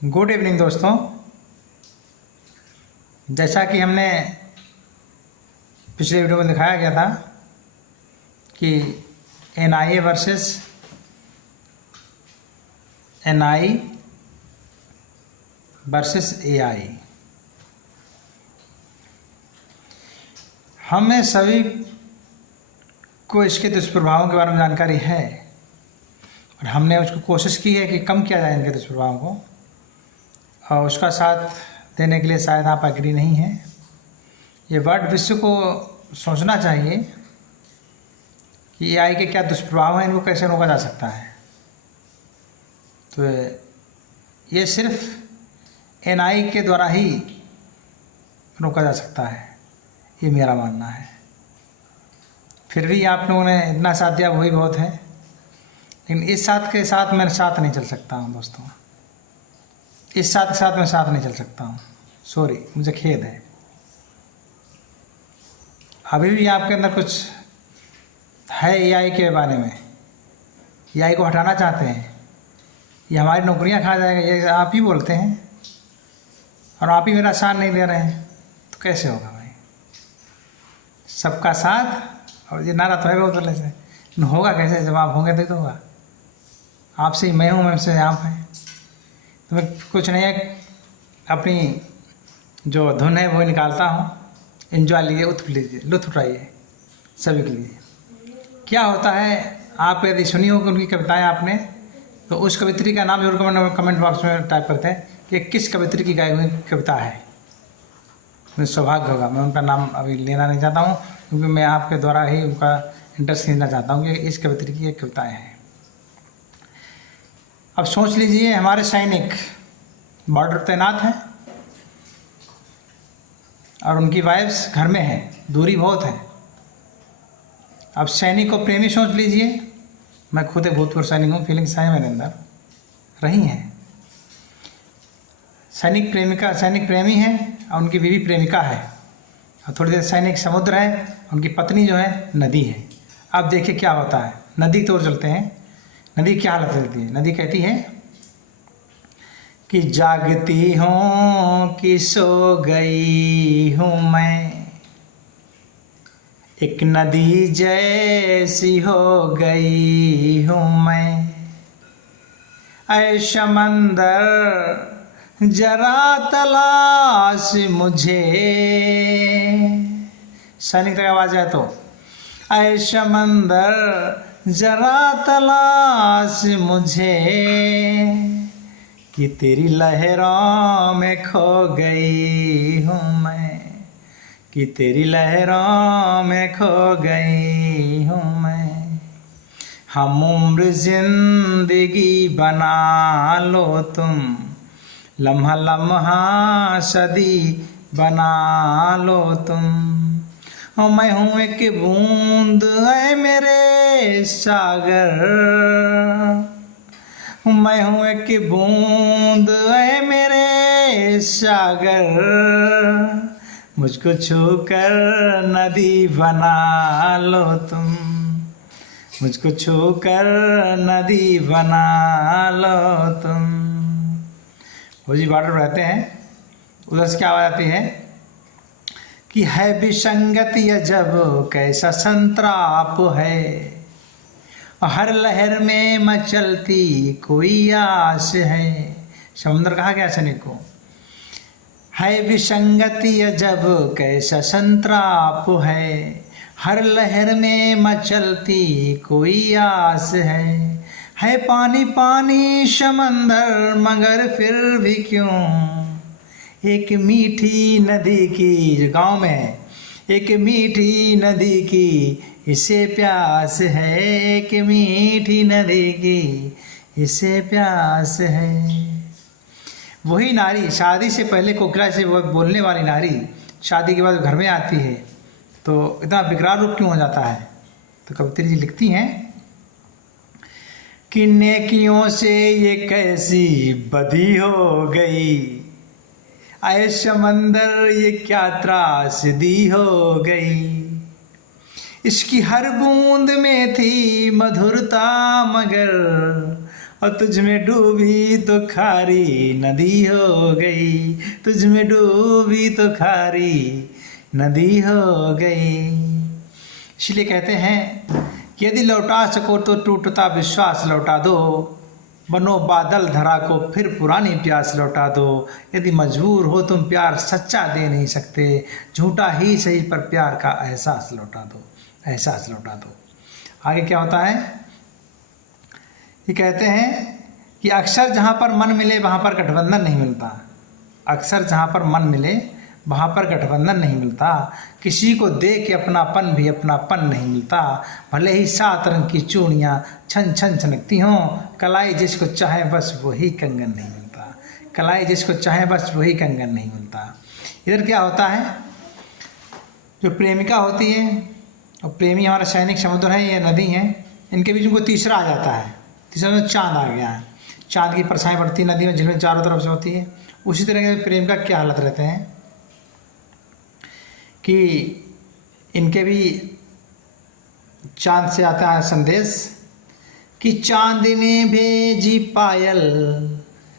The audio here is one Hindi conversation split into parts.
गुड इवनिंग दोस्तों। जैसा कि हमने पिछले वीडियो में दिखाया गया था कि NIA versus NI versus AI, हमें सभी को इसके दुष्प्रभावों के बारे में जानकारी है और हमने उसको कोशिश की है कि कम किया जाए इनके दुष्प्रभावों को, और उसका साथ देने के लिए शायद आप एग्री नहीं हैं। ये वर्ल्ड विश्व को सोचना चाहिए कि AI के क्या दुष्प्रभाव हैं, इनको कैसे रोका जा सकता है। तो ये सिर्फ NI के द्वारा ही रोका जा सकता है, ये मेरा मानना है। फिर भी आप लोगों ने इतना साथ दिया, वही बहुत है, लेकिन इस साथ के साथ मैं साथ नहीं चल सकता हूँ दोस्तों। इस साथ के साथ मैं साथ नहीं चल सकता हूँ, सॉरी, मुझे खेद है। अभी भी आपके अंदर कुछ है AI के बारे में, AI को हटाना चाहते हैं, ये हमारी नौकरियां खा जाएगा, ये आप ही बोलते हैं और आप ही मेरा साथ नहीं दे रहे हैं, तो कैसे होगा भाई। सबका साथ, और ये नारा तो है बहुत पहले से, लेकिन होगा कैसे जब आप होंगे तो होगा। आपसे ही मैं हूँ, मुझसे आप हैं, तो मैं कुछ नहीं है, अपनी जो धुन है वो निकालता हूँ। एंजॉय लीजिए, लुत्फ उठाइए सभी के लिए। क्या होता है, आप यदि सुनी होगी उनकी कविताएं आपने, तो उस कवित्री का नाम जरूर कमेंट बॉक्स में टाइप करते हैं कि किस कवित्री की गाई हुई कविता है। मुझे सौभाग्य होगा, मैं उनका नाम अभी लेना नहीं चाहता हूँ, क्योंकि मैं आपके द्वारा ही उनका इंटरेस्ट खींचना चाहता हूँ कि इस कवित्री की एक कविताएँ हैं। अब सोच लीजिए, हमारे सैनिक बॉर्डर तैनात हैं और उनकी वाइफ्स घर में हैं, दूरी बहुत है। अब सैनिक को प्रेमी सोच लीजिए, मैं खुद एक भूतपूर्व सैनिक हूँ, फीलिंग्स हैं मेरे अंदर रही हैं। सैनिक प्रेमी है और उनकी बीवी प्रेमिका है, और थोड़ी देर सैनिक समुद्र है, उनकी पत्नी जो है नदी है। अब देखिए क्या होता है, नदी की ओर चलते हैं। नदी क्या हालत करती है? नदी कहती है कि जागती हूँ कि सो गई हूँ मैं, एक नदी जैसी हो गई हूँ मैं, ऐ समंदर जरा तलाश मुझे। सैनिक तक आवाज है तो, ऐ समंदर जरा तलाश मुझे, कि तेरी लहरों में खो गई हूँ मैं, कि तेरी लहरों में खो गई हूँ मैं। हम उम्र जिंदगी बना लो तुम, लम्हा लम्हा सदी बना लो तुम। और मैं हूँ एक बूंद ऐ मेरे सागर, मैं हूँ एक बूंद ऐ मेरे सागर, मुझको छूकर नदी बना लो तुम, मुझको छूकर नदी बना लो तुम। वो जी बॉर्डर पर रहते हैं, उधर से क्या आवाज आती है कि है विसंगति अजब कैसा संतराप है, हर लहर में मचलती कोई आस है। समुद्र कहा गया सैनिक को, है विसंगति अजब कैसा संतराप है, हर लहर में मचलती कोई आस है पानी पानी समंदर मगर फिर भी क्यों, एक मीठी नदी की, गाँव में एक मीठी नदी की इसे प्यास है, एक मीठी नदी की इसे प्यास है। वही नारी, शादी से पहले कोकिला से बोलने वाली नारी, शादी के बाद घर में आती है तो इतना विकराल रूप क्यों हो जाता है। तो कवित्री जी लिखती हैं कि नेकियों से ये कैसी बदी हो गई, ऐ समंदर ये क्या त्रासदी हो गई, इसकी हर बूंद में थी मधुरता मगर और तुझ में डूबी तो खारी नदी हो गई, तुझ में डूबी तो खारी नदी हो गई। इसलिए कहते हैं कि यदि लौटा सको तो टूटता विश्वास लौटा दो, बनो बादल धरा को फिर पुरानी प्यास लौटा दो। यदि मजबूर हो तुम प्यार सच्चा दे नहीं सकते, झूठा ही सही पर प्यार का एहसास लौटा दो, एहसास लौटा दो। आगे क्या होता है, ये कहते हैं कि अक्सर जहाँ पर मन मिले वहाँ पर गठबंधन नहीं मिलता, अक्सर जहाँ पर मन मिले वहाँ पर गठबंधन नहीं मिलता। किसी को दे के अपनापन भी अपनापन नहीं मिलता, भले ही 7 रंग की चूड़ियाँ छन छन छनकती हों, कलाई जिसको चाहे बस वही कंगन नहीं मिलता, कलाई जिसको चाहे बस वही कंगन नहीं मिलता। इधर क्या होता है, जो प्रेमिका होती है और प्रेमी हमारा सैनिक समुद्र है या नदी है, इनके बीच उनको तीसरा आ जाता है, तीसरा में चाँद आ गया है। चाँद की परछाई पड़ती है नदी में, झिलमिल चारों तरफ से होती है। उसी तरह के प्रेम का क्या हालत रहते हैं कि इनके भी चाँद से आता है संदेश कि चाँद ने भेजी पायल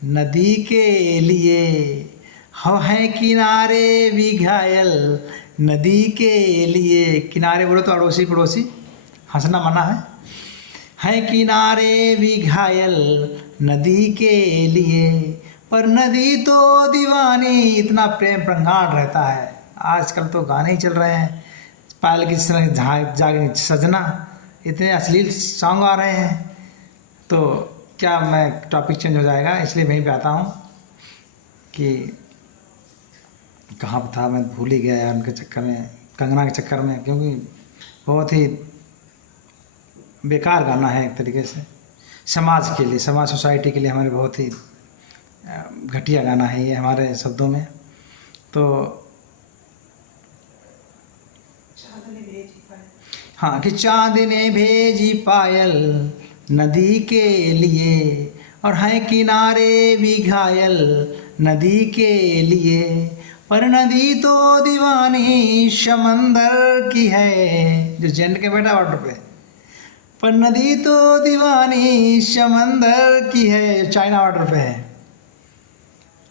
नदी के लिए, हम हैं किनारे भी घायल नदी के लिए। किनारे बोलो तो अड़ोसी पड़ोसी, हंसना मना है किनारे भी घायल नदी के लिए। पर नदी तो दीवानी, इतना प्रेम प्रगाढ़ रहता है। आजकल तो गाने ही चल रहे हैं, पायल की जाग सजना, इतने अश्लील सॉन्ग आ रहे हैं। तो क्या मैं टॉपिक चेंज हो जाएगा, इसलिए वहीं पे आता हूँ कि कहाँ था, मैं भूल ही गया यार उनके चक्कर में, कंगना के चक्कर में, क्योंकि बहुत ही बेकार गाना है एक तरीके से, समाज के लिए, समाज सोसाइटी के लिए हमारे बहुत ही घटिया गाना है ये हमारे शब्दों में। तो हाँ कि चाँद ने भेजी पायल नदी के लिए, और है किनारे भी घायल नदी के लिए। पर नदी तो दीवानी समंदर की है, जो जेंट के बेटा ऑर्डर पे, पर नदी तो दीवानी समंदर की है, जो चाइना ऑर्डर पे है।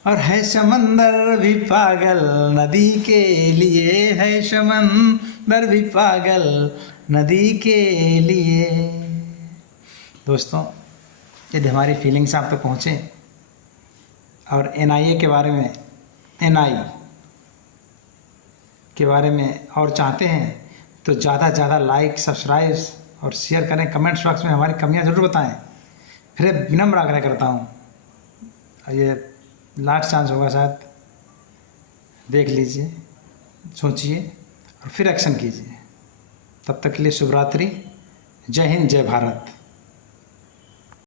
और है समंदर भी पागल नदी के लिए, है समंदर भी पागल नदी के लिए। दोस्तों, यदि हमारी फीलिंग्स आप तक पहुँचे और NIA के बारे में, NI के बारे में और चाहते हैं तो ज़्यादा से ज़्यादा लाइक, सब्सक्राइब और शेयर करें। कमेंट्स बॉक्स में हमारी कमियां ज़रूर बताएं। फिर विनम्र आग्रह करता हूँ, ये लास्ट चांस होगा शायद, देख लीजिए, सोचिए और फिर एक्शन कीजिए। तब तक के लिए शुभ रात्रि, जय हिंद, जय भारत।